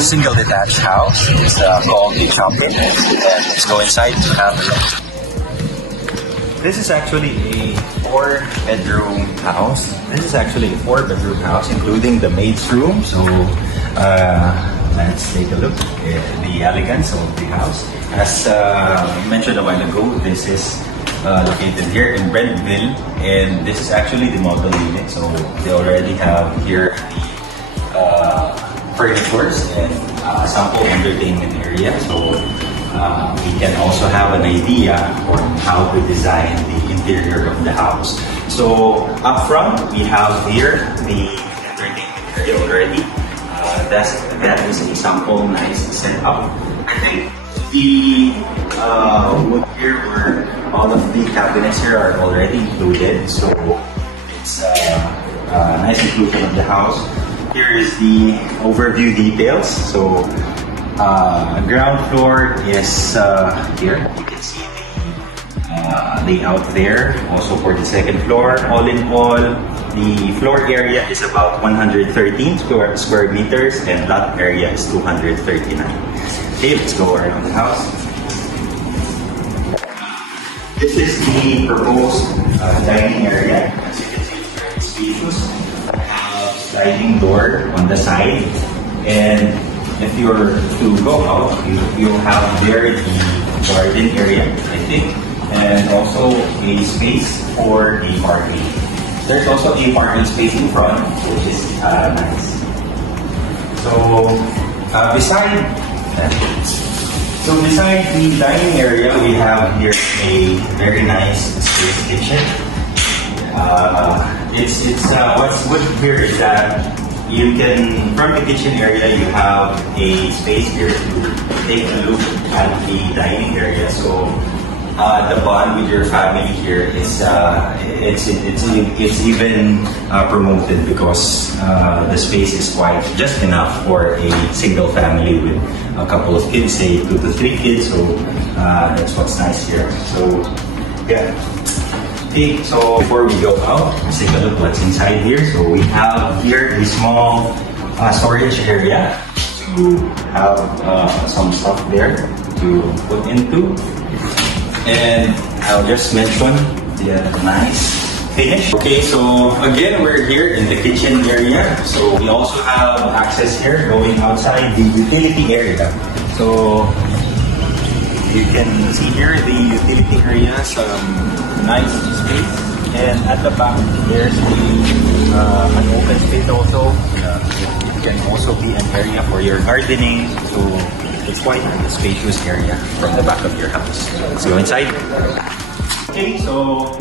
single detached house. It's called the Chopper. And let's go inside to have a look. This is actually a 4-bedroom house. This is actually a 4-bedroom house, including the maid's room. So let's take a look at the elegance of the house. As mentioned a while ago, this is located here in Brentville, and this is actually the model unit. So they already have here the furnitures and sample entertainment area. So we can also have an idea on how to design the interior of the house. So up front, we have here the entertainment area already. That is a sample nice setup. I think the wood here, where all of the cabinets here are already included. So it's a nice inclusion of the house. Here is the overview details. So ground floor is here. You can see the layout there. Also for the second floor. All in all, the floor area is about 113 square meters and lot area is 239. Okay, let's go around the house. This is the proposed dining area. As you can see, it's very spacious. Sliding door on the side, and if you're to go out, you'll have there the garden area, I think, and also a space for the parking. There's also a parking space in front, which is nice. So beside the dining area, we have here a very nice space kitchen. What's good here is that you can, from the kitchen area, you have a space here to take a look at the dining area. So the bond with your family here is it's even promoted because the space is quite just enough for a single family with a couple of kids, say 2 to 3 kids. So that's what's nice here. So yeah. Okay, so before we go out, let's take a look what's inside here. So we have here a small storage area to have some stuff there to put into. And I'll just mention the nice finish. Okay, so again, we're here in the kitchen area. So we also have access here going outside the utility area. So you can see here the utility area, some nice space, and at the back there's an open space also. It can also be an area for your gardening, so it's quite a spacious area from the back of your house. So let's go inside. Okay, so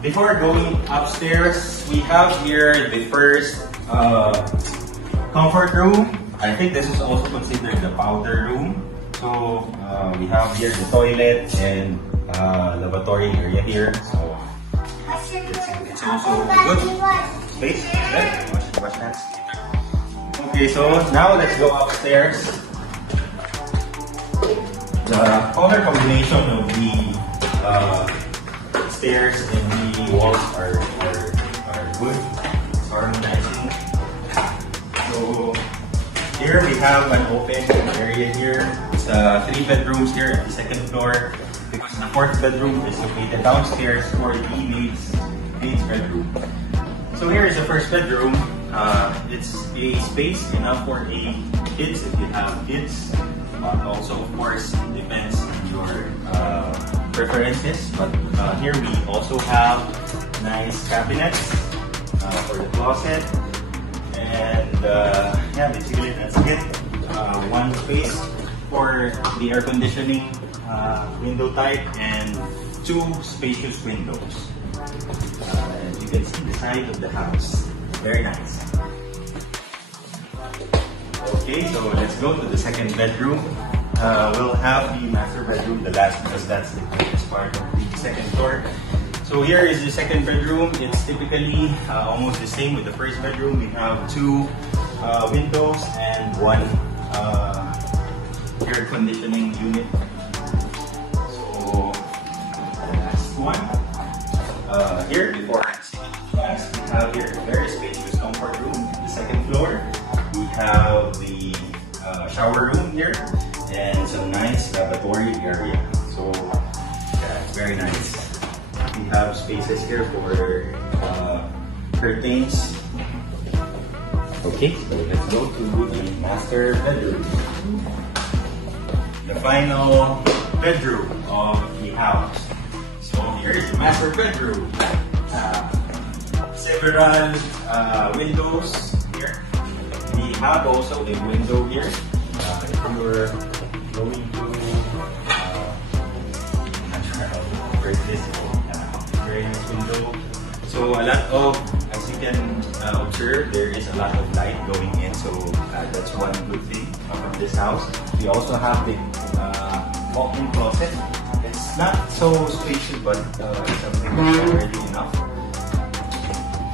before going upstairs, we have here the first comfort room. I think this is also considered the powder room. So we have here the toilet and lavatory area here. So it's also good space. Wash hands. Okay, so now let's go upstairs. The color combination of the stairs and the walls are good. It's harmonizing. So here we have an open area here. It's 3 bedrooms here at the second floor because the 4th bedroom is located downstairs for the maid's bedroom. So here is the 1st bedroom. It's a space enough for kids if you have kids. Also, of course, depends on your preferences. But here we also have nice cabinets for the closet. And yeah, basically that's it. One space for the air conditioning window type and 2 spacious windows. As you can see the side of the house. Very nice. Okay, so let's go to the 2nd bedroom. We'll have the master bedroom the last because that's the biggest part of the 2nd floor. So here is the 2nd bedroom. It's typically almost the same with the 1st bedroom. We have 2 windows and 1 air conditioning unit. So the last one. Here, before we have here a very spacious comfort room. The 2nd floor. We have shower room here and some nice lavatory area. So yeah, it's very nice. We have spaces here for curtains. Okay, so let's go to the master bedroom. The final bedroom of the house. So here is the master bedroom. Several windows here. We have also a window here. If you're going to very nice window. So a lot of, as you can observe, there is a lot of light going in. So that's one good thing from this house. We also have the walk-in closet. It's not so spacious, but it's something that's already enough.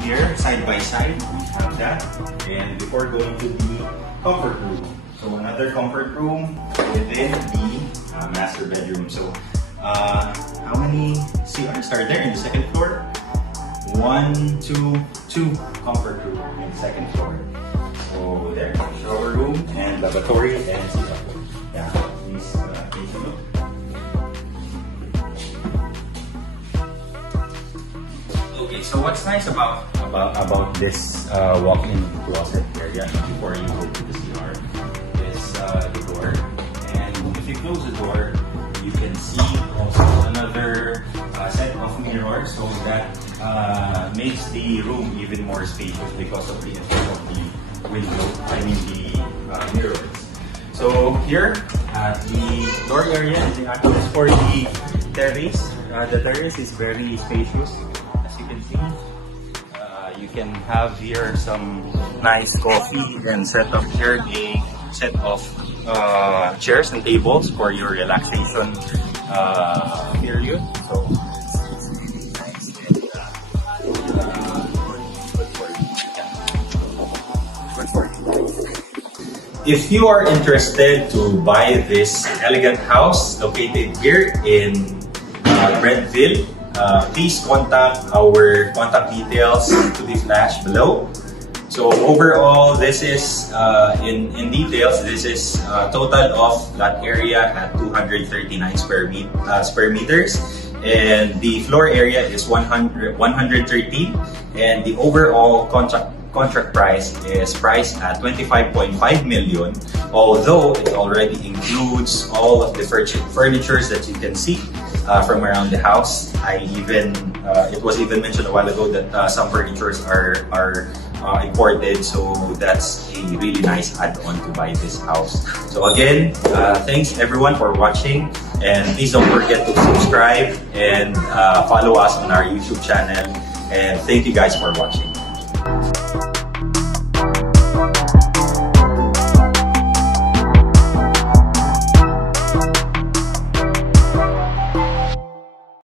Here, side by side, we have that. And before going to the comfort room, so another comfort room within the master bedroom. So how many CRs are there in the second floor? 1, 2, 2 comfort room in the second floor. So there, shower room and lavatory and CR. Yeah, please take a look. Okay, so what's nice about this walk-in closet area before you go to the CR is the door. And if you close the door, you can see also another set of mirrors, so that makes the room even more spacious because of the effect of the window, I mean the mirrors. So here, the door area is the access for the terrace. The terrace is very spacious, as you can see. You can have here some nice coffee and set up here a set of chairs and tables for your relaxation period. So it's really nice and good for you. If you are interested to buy this elegant house located here in Brentville, please contact our contact details to be flashed below. So overall, this is in details. This is a total of lot area at 239 square meters, and the floor area is 113, and the overall contract price is priced at 25.5 million. Although it already includes all of the furnitures that you can see from around the house. It was even mentioned a while ago that some furnitures are imported, so that's a really nice add-on to buy this house. So again, thanks everyone for watching, and please don't forget to subscribe and follow us on our YouTube channel, and thank you guys for watching.